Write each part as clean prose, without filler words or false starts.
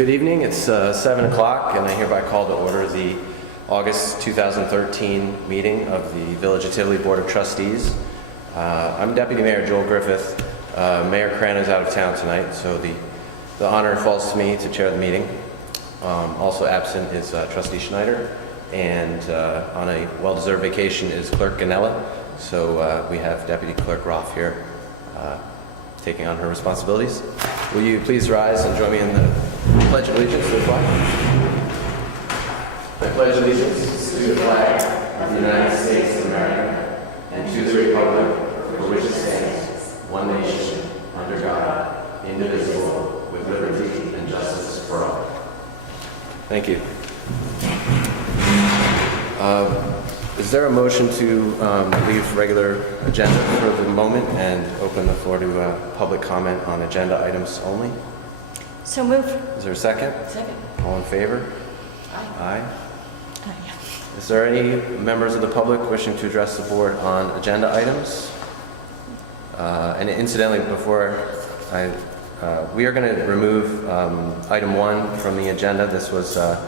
Good evening. It's 7 o'clock, and I hereby call to order the August 2013 meeting of the Village of Tivoli Board of Trustees. I'm Deputy Mayor Joel Griffith. Mayor Cran is out of town tonight, so the honor falls to me to chair the meeting. Also absent is Trustee Schneider, and on a well-deserved vacation is Clerk Ganella. So we have Deputy Clerk Roth here taking on her responsibilities. Will you please rise and join me in the Pledge of Allegiance to the flag? I pledge allegiance to the flag of the United States of America and to the republic for which it stands, one nation, under God, indivisible, with liberty and justice for all. Thank you. Is there a motion to leave regular agenda for the moment and open the floor to public comment on agenda items only? So move. Is there a second? Second. All in favor? Aye. Aye. Is there any members of the public wishing to address the board on agenda items? And incidentally, before we are going to remove item 1 from the agenda. This was the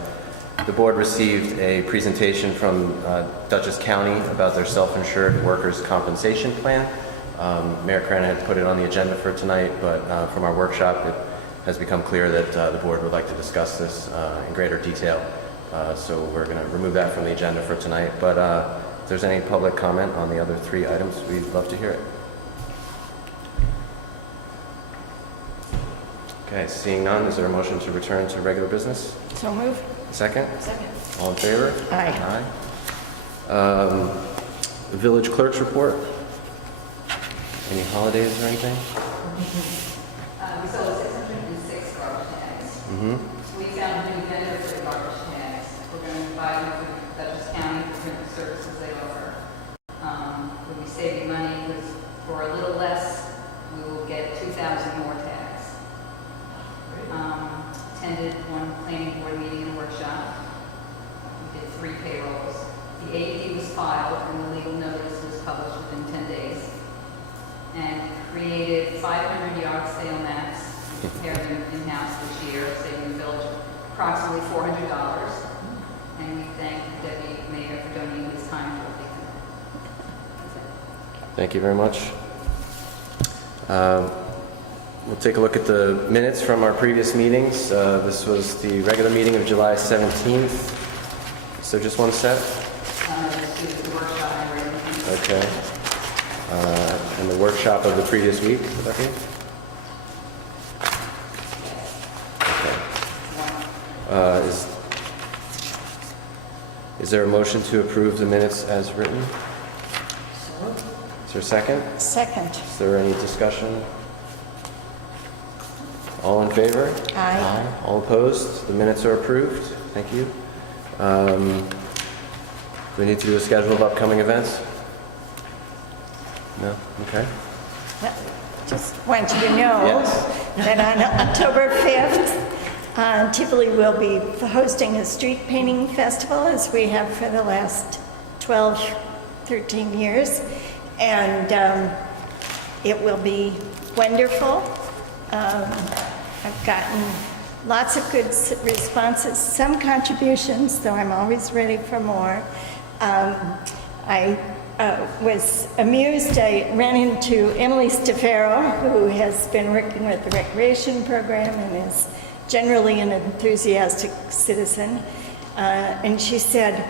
board received a presentation from Dutchess County about their self-insured workers' compensation plan. Mayor Cran had put it on the agenda for tonight, but from our workshop, it has become clear that the board would like to discuss this in greater detail. So we're going to remove that from the agenda for tonight. But if there's any public comment on the other 3 items, we'd love to hear it. Okay, seeing none, is there a motion to return to regular business? So move. Second? Second. All in favor? Aye. The village clerk's report? Any holidays or anything? We sold 606 garbage tags. We found a new vendor for the garbage tags. We're going to buy them from Dutchess County for the services they offer. We'll be saving money because for a little less, we will get 2,000 more tags. Attended one planning board meeting and workshop. We did 3 payrolls. The AED was filed and the legal notice was published within 10 days. And created 500 yard sale mats, prepared them in-house this year, saving the village approximately $400. And we thank the Deputy Mayor for donating his time to it. That's it. Thank you very much. We'll take a look at the minutes from our previous meetings. This was the regular meeting of July 17th. So just one set? Let's do the workshop I read. Okay. And the workshop of the previous week, would that be? Okay. Is there a motion to approve the minutes as written? Is there a second? Second. Is there any discussion? All in favor? Aye. All opposed? The minutes are approved. Thank you. Do we need to do a schedule of upcoming events? No? Okay. Well, just want you to know that on October 5th, Tivoli will be hosting a street painting festival as we have for the last 12, 13 years. And it will be wonderful. I've gotten lots of good responses, some contributions, though I'm always ready for more. I was amused. I ran into Emily Stefero, who has been working with the recreation program and is generally an enthusiastic citizen. And she said,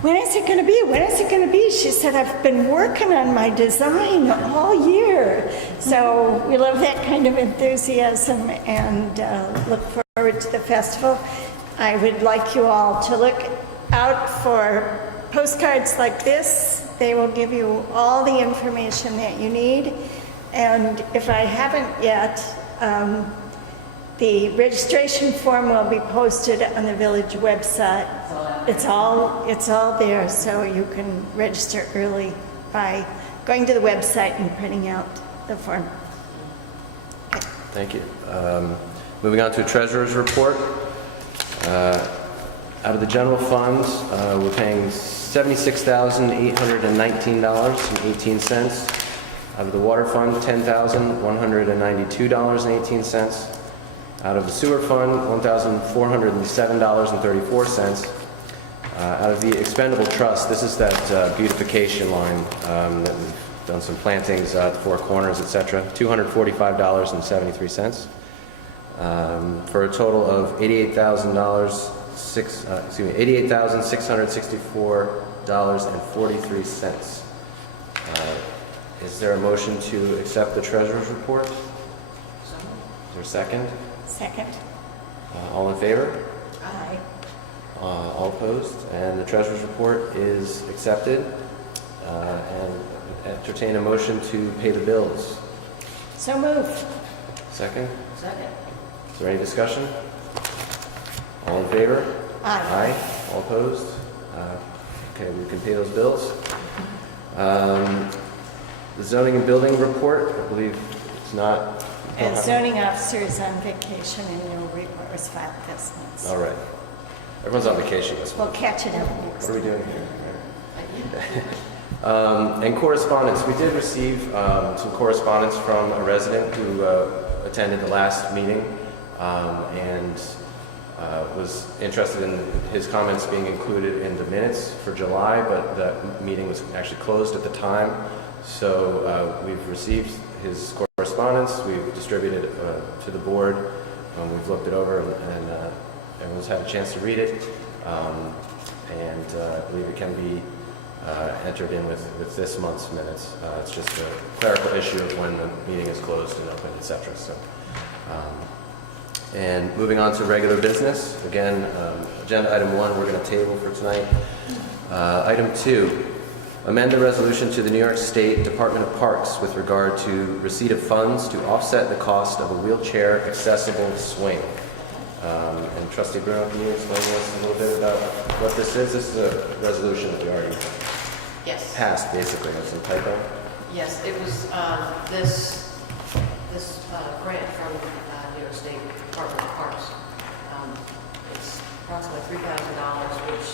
"When is it going to be? When is it going to be?" She said, "I've been working on my design all year." So we love that kind of enthusiasm and look forward to the festival. I would like you all to look out for postcards like this. They will give you all the information that you need. And if I haven't yet, the registration form will be posted on the village website. It's all there, so you can register early by going to the website and printing out the form. Okay. Thank you. Moving on to a treasurer's report. Out of the general fund, we're paying $76,819.18. Out of the water fund, $10,192.18. Out of the sewer fund, $1,407.34. Out of the expendable trust, this is that beautification line that we've done some plantings at the Four Corners, etc. $245.73. For a total of $88,664.43. Is there a motion to accept the treasurer's report? Is there a second? Second. All in favor? Aye. All opposed? And the treasurer's report is accepted. And entertain a motion to pay the bills. So moved. Second? Second. Is there any discussion? All in favor? Aye. Aye. All opposed? Okay, we can pay those bills. The zoning and building report, I believe it's not. And zoning officer is on vacation and no report was filed this month. All right. Everyone's on vacation this We'll month. catch it up next. What are we doing here? And correspondence. We did receive some correspondence from a resident who attended the last meeting and was interested in his comments being included in the minutes for July, but that meeting was actually closed at the time. So we've received his correspondence, we've distributed it to the board, we've looked it over, and everyone's had a chance to read it. And I believe it can be entered in with this month's minutes. It's just a clerical issue of when the meeting is closed and open, etc. So, and moving on to regular business. Again, agenda item 1 we're going to table for tonight. Item 2, amend the resolution to the New York State Department of Parks with regard to receipt of funds to offset the cost of a wheelchair accessible swing. And Trustee Bruno, can you explain to us a little bit about what this is? This is a resolution that we already passed, basically. It's a typo. Yes, it was this grant from New York State Department of Parks. It's approximately $3,000, which,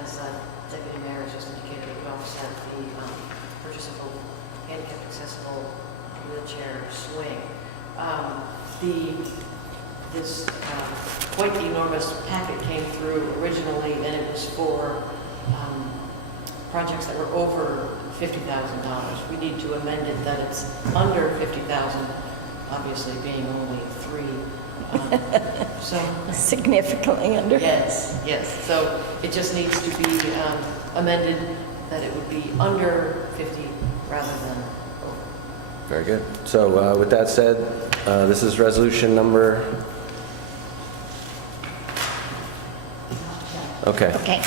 as Deputy Mayor has just indicated, would offset the purchase of a handicap accessible wheelchair swing. This quite enormous packet came through originally, and it was for projects that were over $50,000. We need to amend it that it's under $50,000, obviously being only 3. So Significantly under. yes. So it just needs to be amended that it would be under 50 rather than over. Very good. So with that said, this is resolution number... Okay. Okay.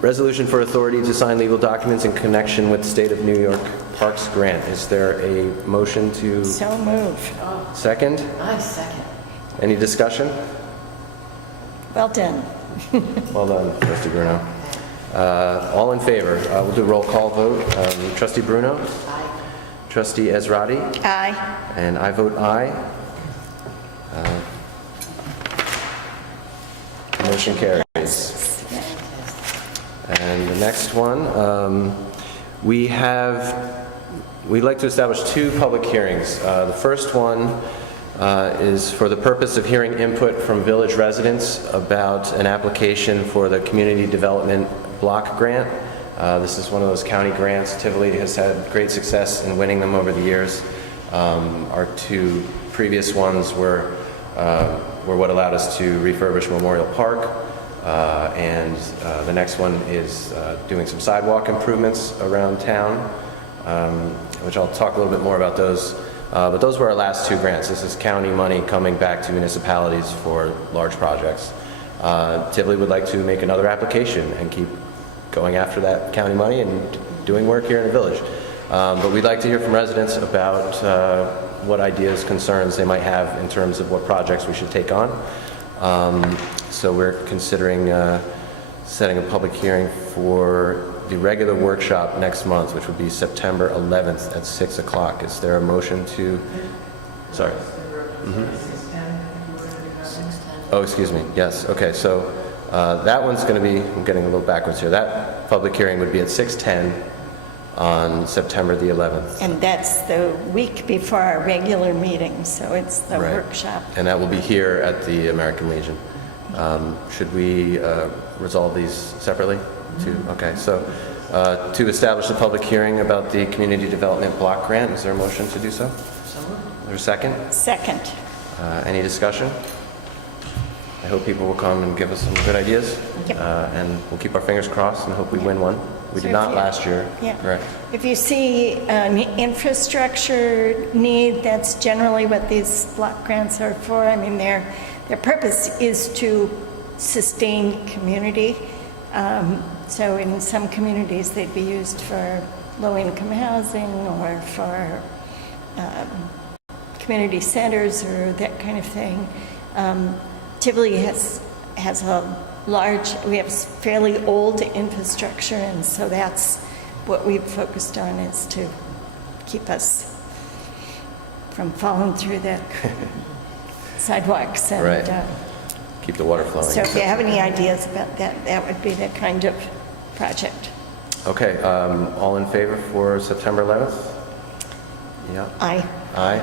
Resolution for authority to sign legal documents in connection with State of New York Parks Grant. Is there a motion to... So moved. Second? I second. Any discussion? Well done. Well done, Trustee Bruno. All in favor? We'll do a roll call vote. Trustee Bruno? Aye. Trustee Ezrati? Aye. And I vote aye. Motion carries. And the next one, we'd like to establish 2 public hearings. The first one is for the purpose of hearing input from village residents about an application for the Community Development Block Grant. This is one of those county grants. Tivoli has had great success in winning them over the years. Our 2 previous ones were what allowed us to refurbish Memorial Park. And the next one is doing some sidewalk improvements around town, which I'll talk a little bit more about those. But those were our last 2 grants. This is county money coming back to municipalities for large projects. Tivoli would like to make another application and keep going after that county money and doing work here in the village. But we'd like to hear from residents about what ideas, concerns they might have in terms of what projects we should take on. So we're considering setting a public hearing for the regular workshop next month, which would be September 11th at 6 o'clock. Is there a motion to... Sorry. Oh, excuse me. Yes. Okay. So that one's going to be... I'm getting a little backwards here. That public hearing would be at 6:10 on September the 11th. And that's the week before our regular meeting, so it's the Right. workshop. And that will be here at the American Legion. Should we resolve these separately? Okay, so to establish a public hearing about the Community Development Block Grant, is there a motion to do so? So moved. Is there a second? Second. Any discussion? I hope people will come and give us some good ideas. Yep. And we'll keep our fingers crossed and hope we win one. We did So not if you- last year, Yeah. correct? If you see an infrastructure need, that's generally what these block grants are for. I mean, their purpose is to sustain community. So in some communities, they'd be used for low-income housing or for community centers or that kind of thing. Tivoli has a large, we have fairly old infrastructure, and so that's what we've focused on, is to keep us from falling through the sidewalks. And, Right. Keep the water flowing. so if you have any ideas about that, that would be the kind of project. Okay, all in favor for September 11th? Yeah. Aye. Aye?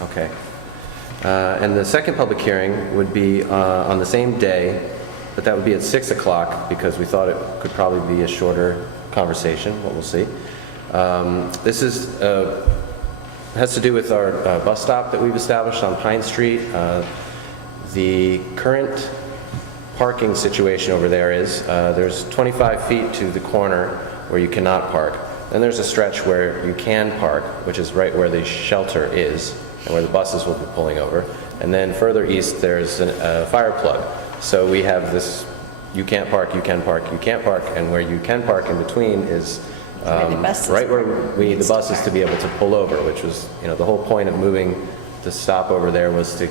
Okay. And the second public hearing would be on the same day, but that would be at 6 o'clock because we thought it could probably be a shorter conversation, but we'll see. This has to do with our bus stop that we've established on Pine Street. The current parking situation over there is there's 25 feet to the corner where you cannot park. Then there's a stretch where you can park, which is right where the shelter is and where the buses will be pulling over. And then further east, there's a fire plug. So we have this, you can't park, you can park, you can't park, and where you can park in between is Where the buses right where we need the needs to buses to park. be able to pull over, which was, the whole point of moving the stop over there was to,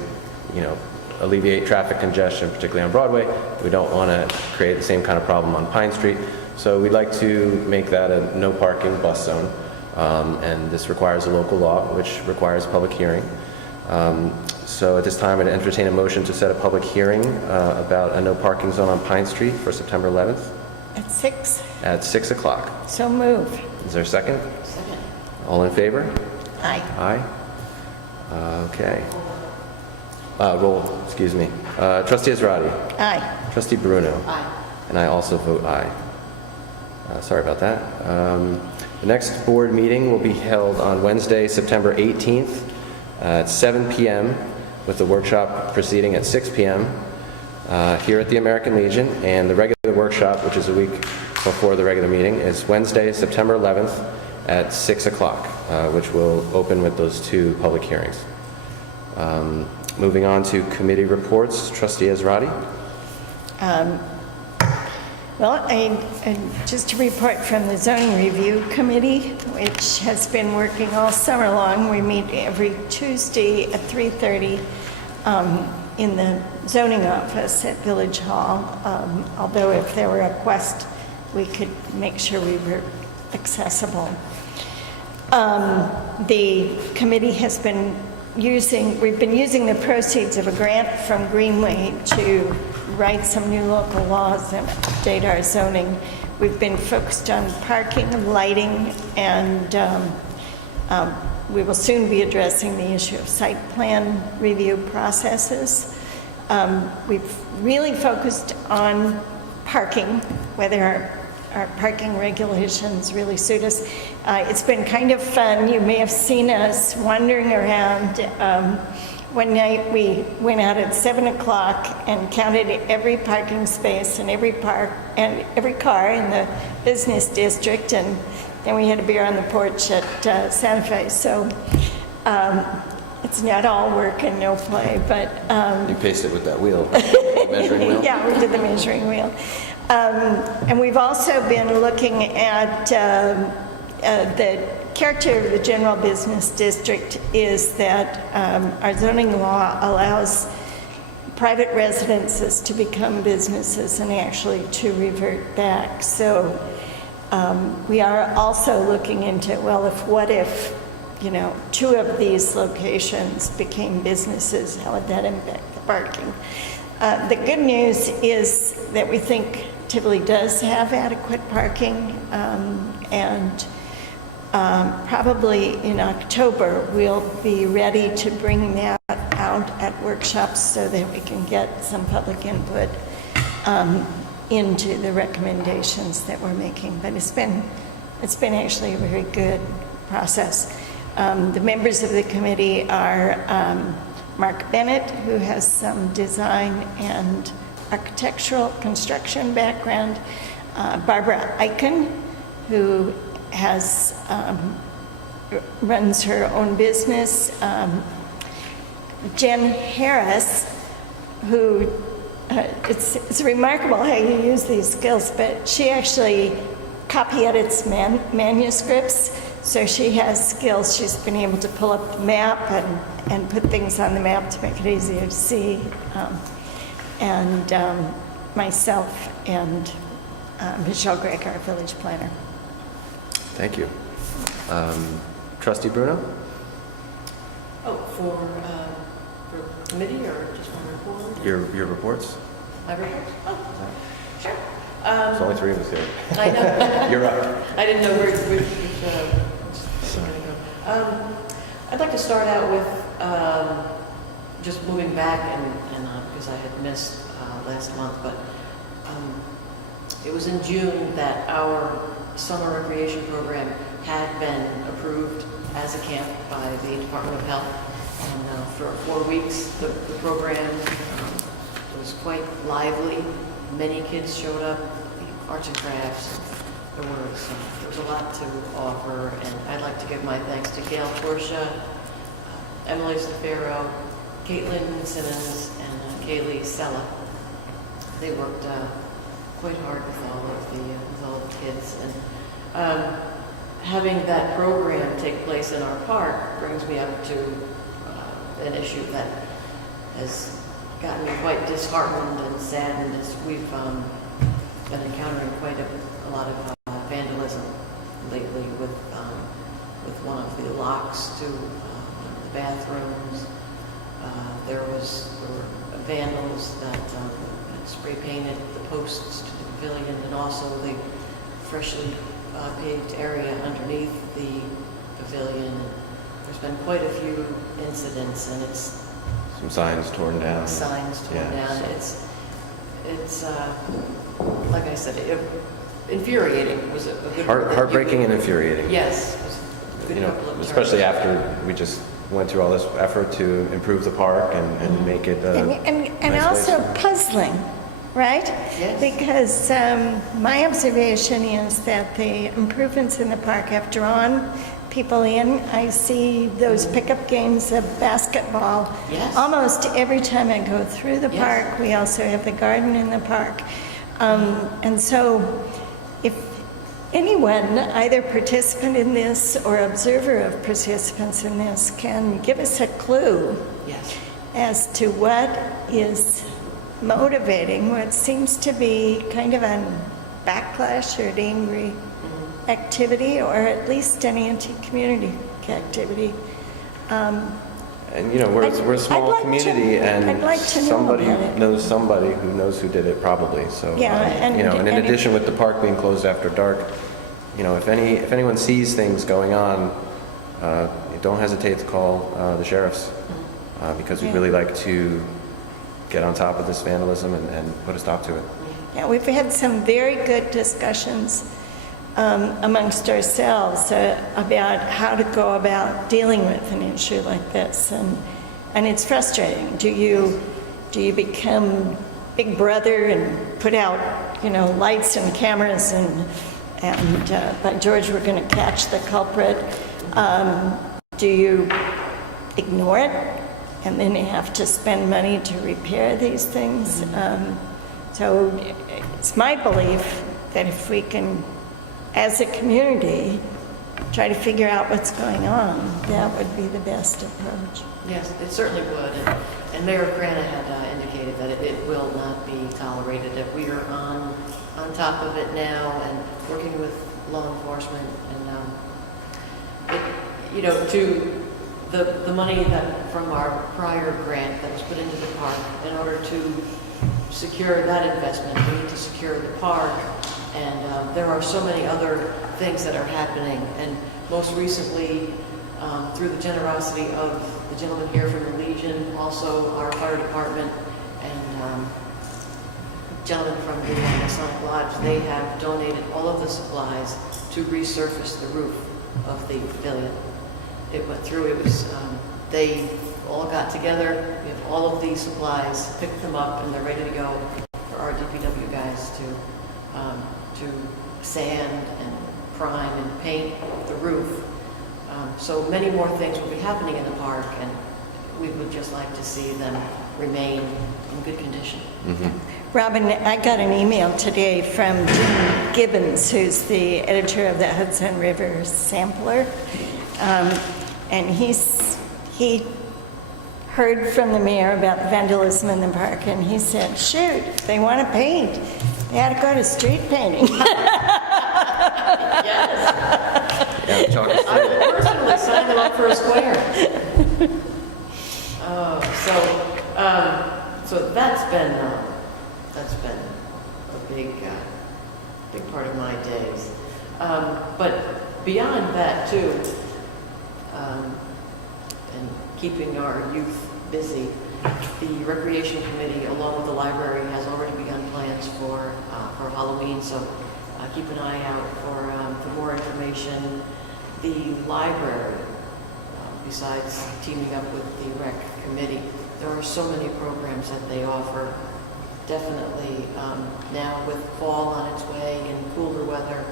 alleviate traffic congestion, particularly on Broadway. We don't want to create the same kind of problem on Pine Street. So we'd like to make that a no parking bus zone. And this requires a local law, which requires a public hearing. So at this time, I'd entertain a motion to set a public hearing about a no parking zone on Pine Street for September 11th At 6, at 6 o'clock. so move. Is there a second? Second. All in favor? Aye. Aye. Okay. Roll, excuse me. Trustee Israedi. Aye. Trustee Bruno. Aye. And I also vote aye. Sorry about that. The next board meeting will be held on Wednesday, September 18th at 7 p.m. with the workshop proceeding at 6 p.m. Here at the American Legion. And the regular workshop, which is a week before the regular meeting, is Wednesday, September 11th at 6 o'clock, which will open with those two public hearings. Moving on to committee reports, Trustee Israedi. Well, just a report from the Zoning Review Committee, which has been working all summer long. We meet every Tuesday at 3:30 in the zoning office at Village Hall. Although if there were a request, we could make sure we were accessible. The committee has been we've been using the proceeds of a grant from Greenway to write some new local laws and update our zoning. We've been focused on parking and lighting, and we will soon be addressing the issue of site plan review processes. We've really focused on parking, whether our parking regulations really suit us. It's been kind of fun. You may have seen us wandering around. One night we went out at 7 o'clock and counted every parking space and every car in the business district, and then we had a beer on the porch at Santa Fe. So it's not all work and no play, but You paced it with that wheel, measuring wheel? yeah, we did the measuring wheel. And we've also been looking at the character of the general business district is that our zoning law allows private residences to become businesses and actually to revert back. So we are also looking into, well, what if, two of these locations became businesses, how would that impact the parking? The good news is that we think Tivoli does have adequate parking, and probably in October, we'll be ready to bring that out at workshops so that we can get some public input into the recommendations that we're making. But it's been actually a very good process. The members of the committee are Mark Bennett, who has some design and architectural construction background, Barbara Eichen, who runs her own business, Jen Harris, who it's remarkable how you use these skills, but she actually copy edits manuscripts, so she has skills. She's been able to pull up the map and put things on the map to make it easier to see. And myself and Michelle Gregg, our village planner. Thank you. Trustee Bruno? Oh, for committee or just one report? Your reports? My report? Oh, sure. There's only 3 of us here. I know. You're up. I didn't know which to go. I'd like to start out with just moving back, and because I had missed last month, but it was in June that our summer recreation program had been approved as a camp by the Department of Health. And for 4 weeks, the program was quite lively. Many kids showed up, arts and crafts. There was a lot to offer, and I'd like to give my thanks to Gail Portia, Emily Stefero, Caitlin Simmons, and Kaylee Sella. They worked quite hard with all the kids, and having that program take place in our park brings me up to an issue that has gotten me quite disheartened and saddened as we've been encountering quite a lot of vandalism lately with one of the locks to the bathrooms. There were vandals that had spray painted the posts to the pavilion, and also the freshly paved area underneath the pavilion. There's been quite a few incidents, and it's Some signs torn down. down. It's like I said, infuriating was a good word. Heartbreaking and infuriating. Yes. It was a good couple of terms. Especially after we just went through all this effort to improve the park and make it And nice also place. puzzling, right? Yes. Because my observation is that the improvements in the park have drawn people in. I see those pickup games of basketball Yes. almost every time I go through the Yes. park. We also have the garden in the park. And so if anyone, either participant in this or observer of participants in this, can give us a clue Yes. as to what is motivating what seems to be kind of a backlash or an angry activity, or at least an anti-community activity. And we're a small I'd like to- community, and I'd like to know somebody about it. knows somebody who knows who did it, probably. So Yeah, and in and addition, with the park being closed after dark, if anyone sees things going on, don't hesitate to call the sheriffs, because we'd Yeah. really like to get on top of this vandalism and put a stop to it. Yeah, we've had some very good discussions amongst ourselves about how to go about dealing with an issue like this, and it's frustrating. Do you become Big Brother and put out lights and cameras and by George, we're going to catch the culprit? Do you ignore it and then you have to spend money to repair these things? So it's my belief that if we can, as a community, try to figure out what's going on, that would be the best approach. Yes, it certainly would. And Mayor Grana had indicated that it will not be tolerated, that we are on top of it now and working with law enforcement. And, to the money that from our prior grant that was put into the park, in order to secure that investment, we need to secure the park. And there are so many other things that are happening. And most recently, through the generosity of the gentleman here from the Legion, also our fire department, and gentlemen from the Masonic Lodge, they have donated all of the supplies to resurface the roof of the pavilion. It went through, it was, they all got together, we have all of these supplies, picked them up, and they're ready to go for our DPW guys to sand and prime and paint the roof. So many more things will be happening in the park, and we would just like to see them remain in good condition. Robin, I got an email today from Jim Gibbons, who's the editor of the Hudson River Sampler, and he heard from the mayor about the vandalism in the park, and he said, shoot, if they want to paint, they ought to go to street painting. Yes. Yeah, chalk is I through. will personally sign them up for a square. So that's been a big part of my days. But beyond that too, and keeping our youth busy, the Recreation Committee, along with the library, has already begun plans for Halloween. So keep an eye out for more information. The library, besides teaming up with the Rec Committee, there are so many programs that they offer. Definitely now with fall on its way and cooler weather,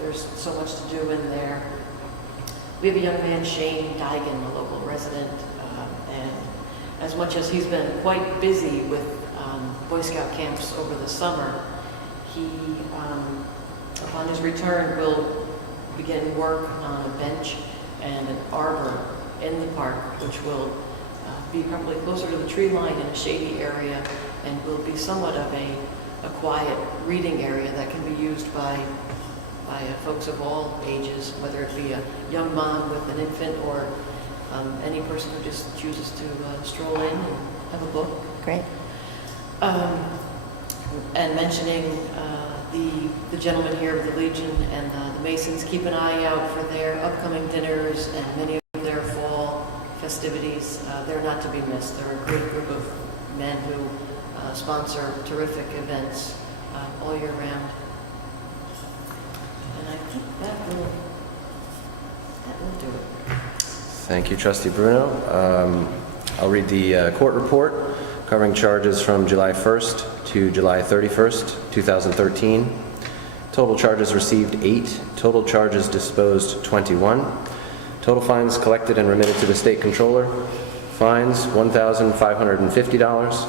there's so much to do in there. We have a young man, Shane Digan, a local resident, and as much as he's been quite busy with Boy Scout camps over the summer, he, upon his return, will begin work on a bench and an arbor in the park, which will be probably closer to the tree line in a shady area, and will be somewhat of a quiet reading area that can be used by folks of all ages, whether it be a young mom with an infant or any person who just chooses to stroll in and have a book. Great. And mentioning the gentlemen here of the Legion and the Masons, keep an eye out for their upcoming dinners and many of their fall festivities. They're not to be missed. They're a great group of men who sponsor terrific events all year round. And I think that will do it. Thank you, Trustee Bruno. I'll read the court report covering charges from July 1st to July 31st, 2013. Total charges received 8. Total charges disposed 21. Total fines collected and remitted to the State Controller. Fines $1,550.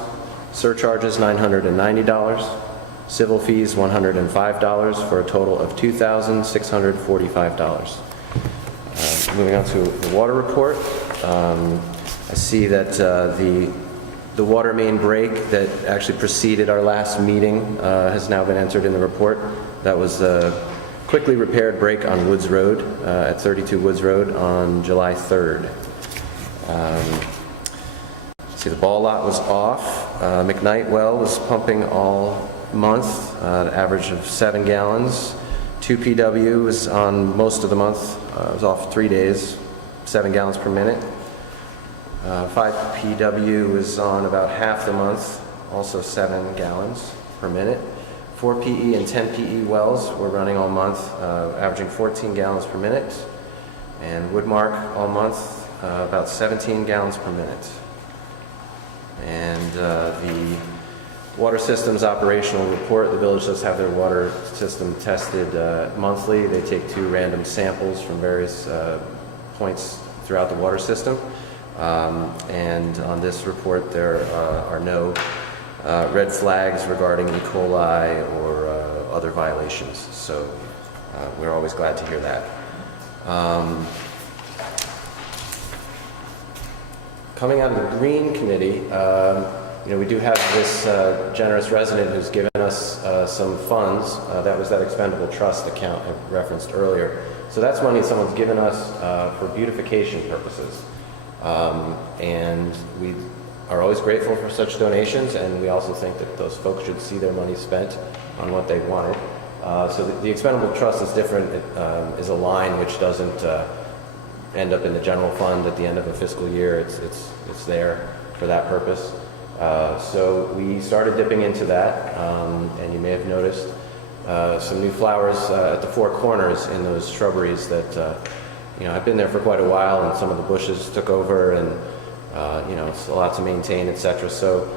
Surcharges $990. Civil fees $105 for a total of $2,645. Moving on to the water report. I see that the water main break that actually preceded our last meeting has now been entered in the report. That was a quickly repaired break on Woods Road at 32 Woods Road on July 3rd. See, the ball lot was off. McKnight well was pumping all month, an average of 7 gallons. 2PW was on most of the month. It was off 3 days, 7 gallons per minute. 5PW was on about half the month, also 7 gallons per minute. 4PE and 10PE wells were running all month, averaging 14 gallons per minute. And Woodmark all month, about 17 gallons per minute. And the water systems operational report, the village does have their water system tested monthly. They take 2 random samples from various points throughout the water system. And on this report, there are no red flags regarding E. coli or other violations. So we're always glad to hear that. Coming out of the Green Committee, we do have this generous resident who's given us some funds. That was that expendable trust account I referenced earlier. So that's money someone's given us for beautification purposes. And we are always grateful for such donations, and we also think that those folks should see their money spent on what they wanted. So the expendable trust is different. It is a line which doesn't end up in the general fund at the end of a fiscal year. It's there for that purpose. So we started dipping into that, and you may have noticed some new flowers at the four corners in those shrubberies that I've been there for quite a while, and some of the bushes took over, and it's a lot to maintain, etc. So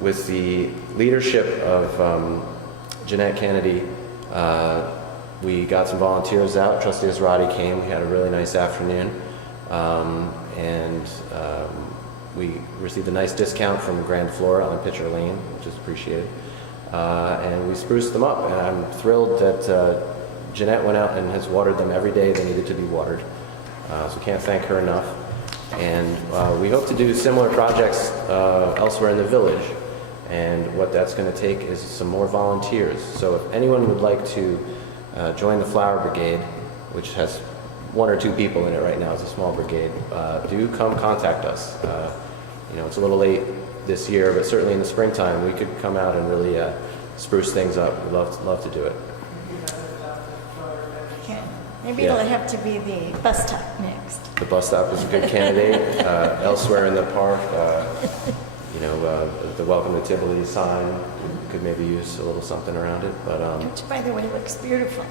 with the leadership of Jeanette Kennedy, we got some volunteers out. Trustee Israti came. We had a really nice afternoon, and we received a nice discount from Grand Flora on Pitcher Lane, which is appreciated. And we spruced them up, and I'm thrilled that Jeanette went out and has watered them every day they needed to be watered. So can't thank her enough. And we hope to do similar projects elsewhere in the village. And what that's going to take is some more volunteers. So if anyone would like to join the Flower Brigade, which has 1 or 2 people in it right now, it's a small brigade, do come contact us. It's a little late this year, but certainly in the springtime we could come out and really spruce things up. We'd love to do it. Okay. Maybe Yeah. it'll have to be the bus stop next. The bus stop is a good candidate. Elsewhere in the park, the Welcome to Tivoli sign could maybe use a little something around it, but Which, by the way, looks beautiful.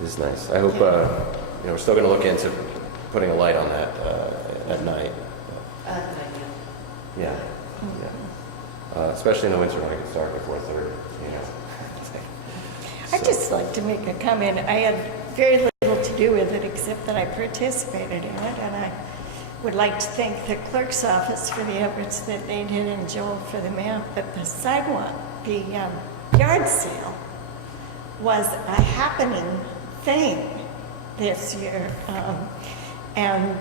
it is nice. I hope, we're still going to look into putting a light on that at night. Yeah. Especially in the winter when it gets dark at 4:30. I'd just like to make a comment. I had very little to do with it except that I participated in it, and I would like to thank the clerk's office for the efforts that they did and Joel for the map. But the sidewalk, the yard sale was a happening thing this year. And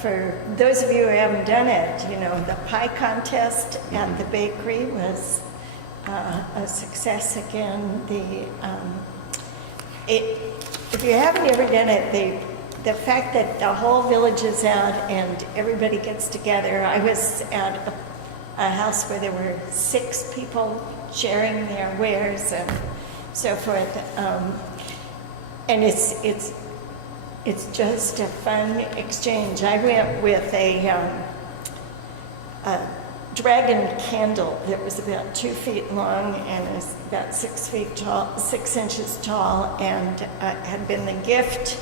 for those of you who haven't done it, the pie contest at the bakery was a success again. If you haven't ever done it, the fact that the whole village is out and everybody gets together. I was at a house where there were 6 people sharing their wares and so forth, and it's just a fun exchange. I went with a dragon candle that was about 2 feet long and is about 6 feet tall, 6 inches tall, and had been the gift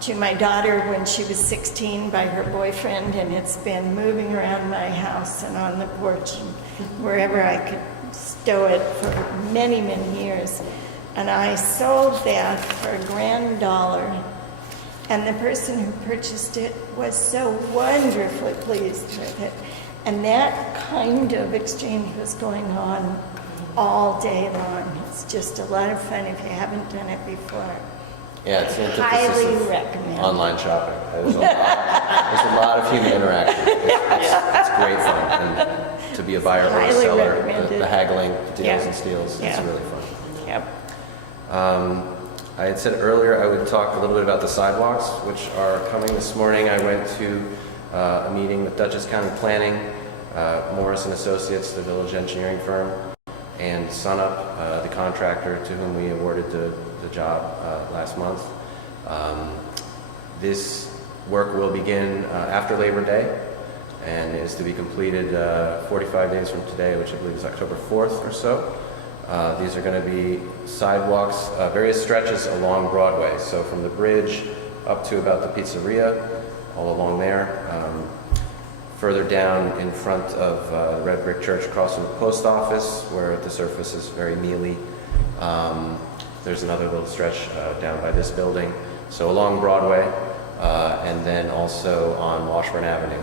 to my daughter when she was 16 by her boyfriend, and it's been moving around my house and on the porch and wherever I could stow it for many, many years. And I sold that for $1,000, and the person who purchased it was so wonderfully pleased with it. And that kind of exchange was going on all day long. It's just a lot of fun if you haven't done it before. Yeah, it's the antithesis Highly of recommend. online shopping. There's a lot of human interaction. It's great fun. And to be a buyer or a Highly seller, recommended. the haggling, deals Yeah. and steals, it's Yeah. really fun. Yep. I had said earlier I would talk a little bit about the sidewalks, which are coming this morning. I went to a meeting with Dutchess County Planning, Morris and Associates, the village engineering firm, and Sunup, the contractor to whom we awarded the job last month. This work will begin after Labor Day and is to be completed 45 days from today, which I believe is October 4th or so. These are going to be sidewalks, various stretches along Broadway. So from the bridge up to about the pizzeria, all along there. Further down in front of the Red Brick Church across from the post office, where the surface is very mealy. There's another little stretch down by this building. So along Broadway, and then also on Washburn Avenue.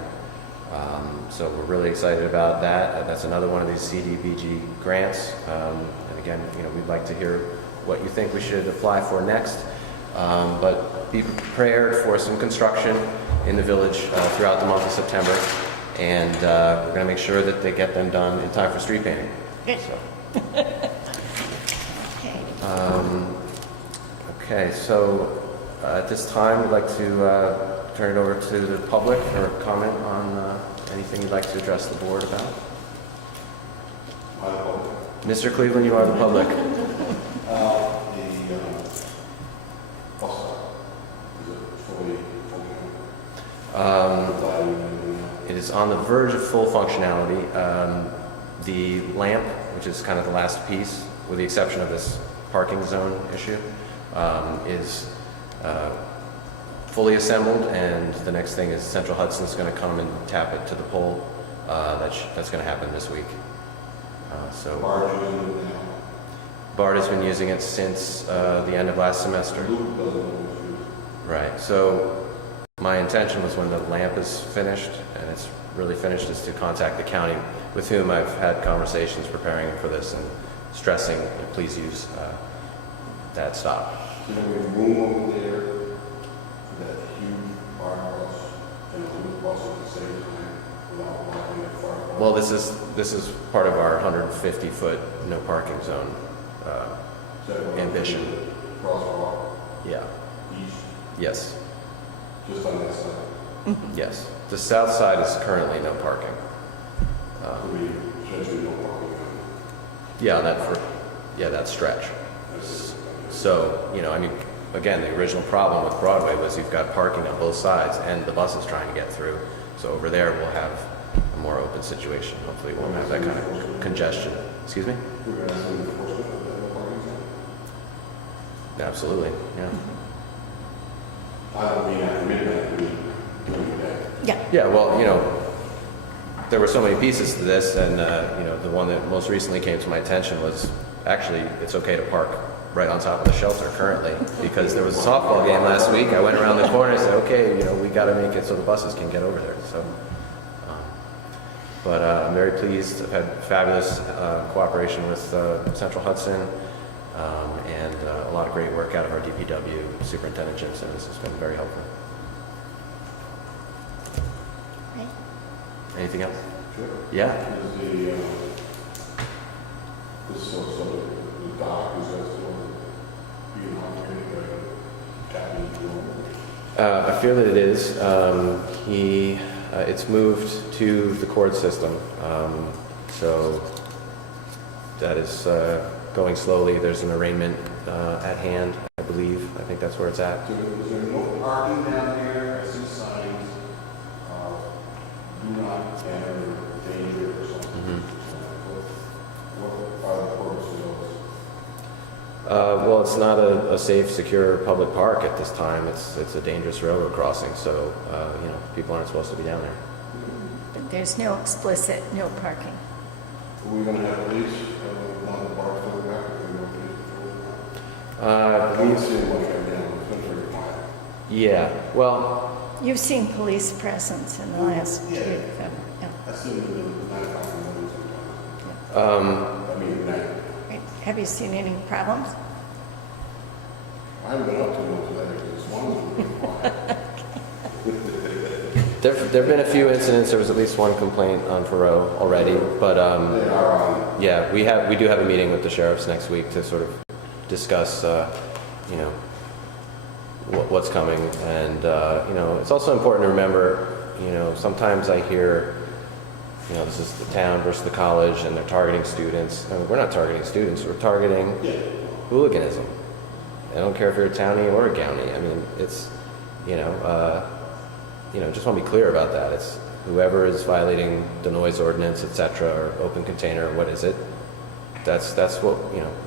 So we're really excited about that. That's another one of these CDBG grants. And again, we'd like to hear what you think we should apply for next. But be prepared for some construction in the village throughout the month of September. And we're going to make sure that they get them done in time for street painting. Good. So. Okay. Okay, so at this time, we'd like to turn it over to the public for comment on anything you'd like to address the board about. Mr. Cleveland, you are the public. The bus stop, is it fully functional? It is on the verge of full functionality. The lamp, which is kind of the last piece, with the exception of this parking zone issue, is fully assembled, and the next thing is Central Hudson's going to come and tap it to the pole. That's going to happen this week. So Barge using it now. Bart has been using it since the end of last semester. Loop doesn't know what it's used. Right. So my intention was when the lamp is finished, and it's really finished, is to contact the county, with whom I've had conversations preparing for this and stressing, please use that stop. You know, we have room over there for that huge bar bus and a loop bus at the same time without blocking that far. Well, this is part of our 150-foot no parking zone ambition. Crosswalk Yeah. east, Yes. just on that side. Yes. The south side is currently no parking. We essentially don't walk Yeah, that stretch. So, I mean, again, the original problem with Broadway was you've got parking on both sides and the buses trying to get through. So over there, we'll have a more open situation. Hopefully, we won't have that kind of congestion. Excuse me? We're going to have some enforcement of that no parking zone. Absolutely, yeah. I don't mean after midnight, we during the day. Yeah. Yeah, well, there were so many pieces to this, and, the one that most recently came to my attention was actually it's okay to park right on top of the shelter currently, because there was a softball game last week. I went around the corner and said, okay, we got to make it so the buses can get over there. So, but I'm very pleased. I've had fabulous cooperation with Central Hudson, and a lot of great work out of our DPW Superintendent Jim Simmons has been very helpful. Right. Anything else? Sure. Yeah. Is the dock, is that still being operated by Captain Jerome? I feel that it is. It's moved to the court system, so that is going slowly. There's an arraignment at hand, I believe. I think that's where it's at. So is there no parking down there? I see signs, do not enter, danger or something. What are the purposes of this? Well, it's not a safe, secure public park at this time. It's a dangerous railroad crossing, so people aren't supposed to be down there. But there's no explicit no parking. Are we going to have police on the bar for the back? Or are we going to I I don't believe, see it much right now. It's been very quiet. yeah. Well, You've seen police presence in the last Yeah. week. Yeah. I see it in the 9 o'clock in the morning sometimes. I mean, at night. Right. Have you seen any problems? I haven't been up too much today because this morning's been pretty quiet. there have been a few incidents. There was at least one complaint on Faroe already, but They are on. yeah, we do have a meeting with the sheriffs next week to sort of discuss, what's coming, and it's also important to remember, sometimes I hear, this is the town versus the college, and they're targeting students. I mean, we're not targeting students. We're targeting hooliganism. I don't care if you're a townie or a gownie. I mean, it's, just want to be clear about that. It's whoever is violating the noise ordinance, etc., or open container, what is it? That's what,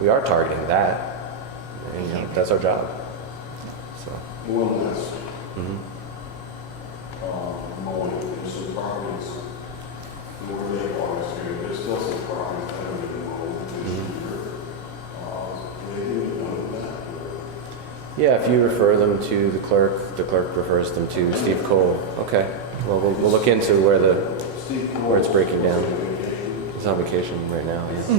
we are targeting that. And, that's our job. So, One last mhm. mowing, there's some properties, where they are this year, there's still some properties that haven't been mowed this year. They didn't know that. Yeah, if you refer them to the clerk refers them to Steve Cole. Okay. Well, we'll look into where it's breaking down. He's on vacation right now. Yeah.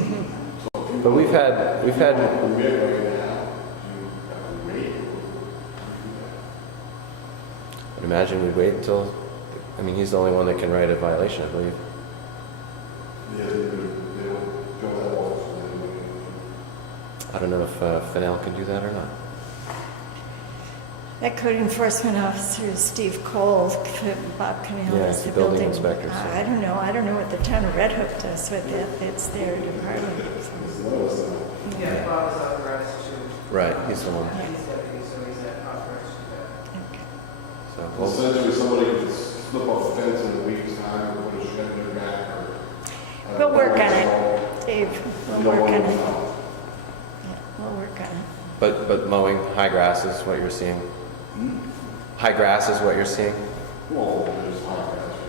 But we've had. Permit right now, you have to wait. I'd imagine we'd wait until. I mean, he's the only one that can write a violation, I believe. Yeah, they don't go that office. I don't know if Fennell can do that or not. That code enforcement officer is Steve Cole, Bob Yeah, Canales, it's the the building building. inspector, so- I don't know what the town of Red Hook does with it, it's their department. Yeah, Bob is authorized to, Right, he's the one. he's deputy, so he's authorized to do that. Okay. So, Well, well, essentially, somebody could slip off a fence in a week's time or put a shed in their back or. We'll work on it, Dave, You we'll don't work want on to it. know. Yeah, we'll work on it. but mowing high grass is what you're seeing? High grass is what you're seeing? Well, there's high grass.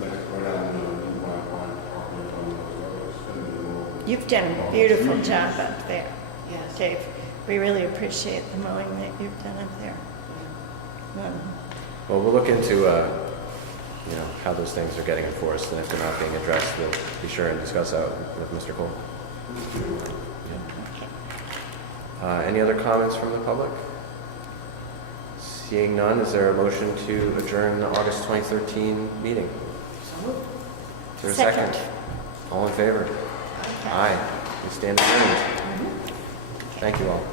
Next, right down the, you might find property on those roads, and then we'll. You've done a beautiful job up there, Yes. Dave. We really appreciate the mowing that you've done up there. Well, we'll look into, how those things are getting enforced, and if they're not being addressed, we'll be sure and discuss that with Mr. Cole. Any other comments from the public? Seeing none, is there a motion to adjourn the August 2013 meeting? So moved. Is there a second? Second. All in favor? Aye. We stand adjourned. Thank you all.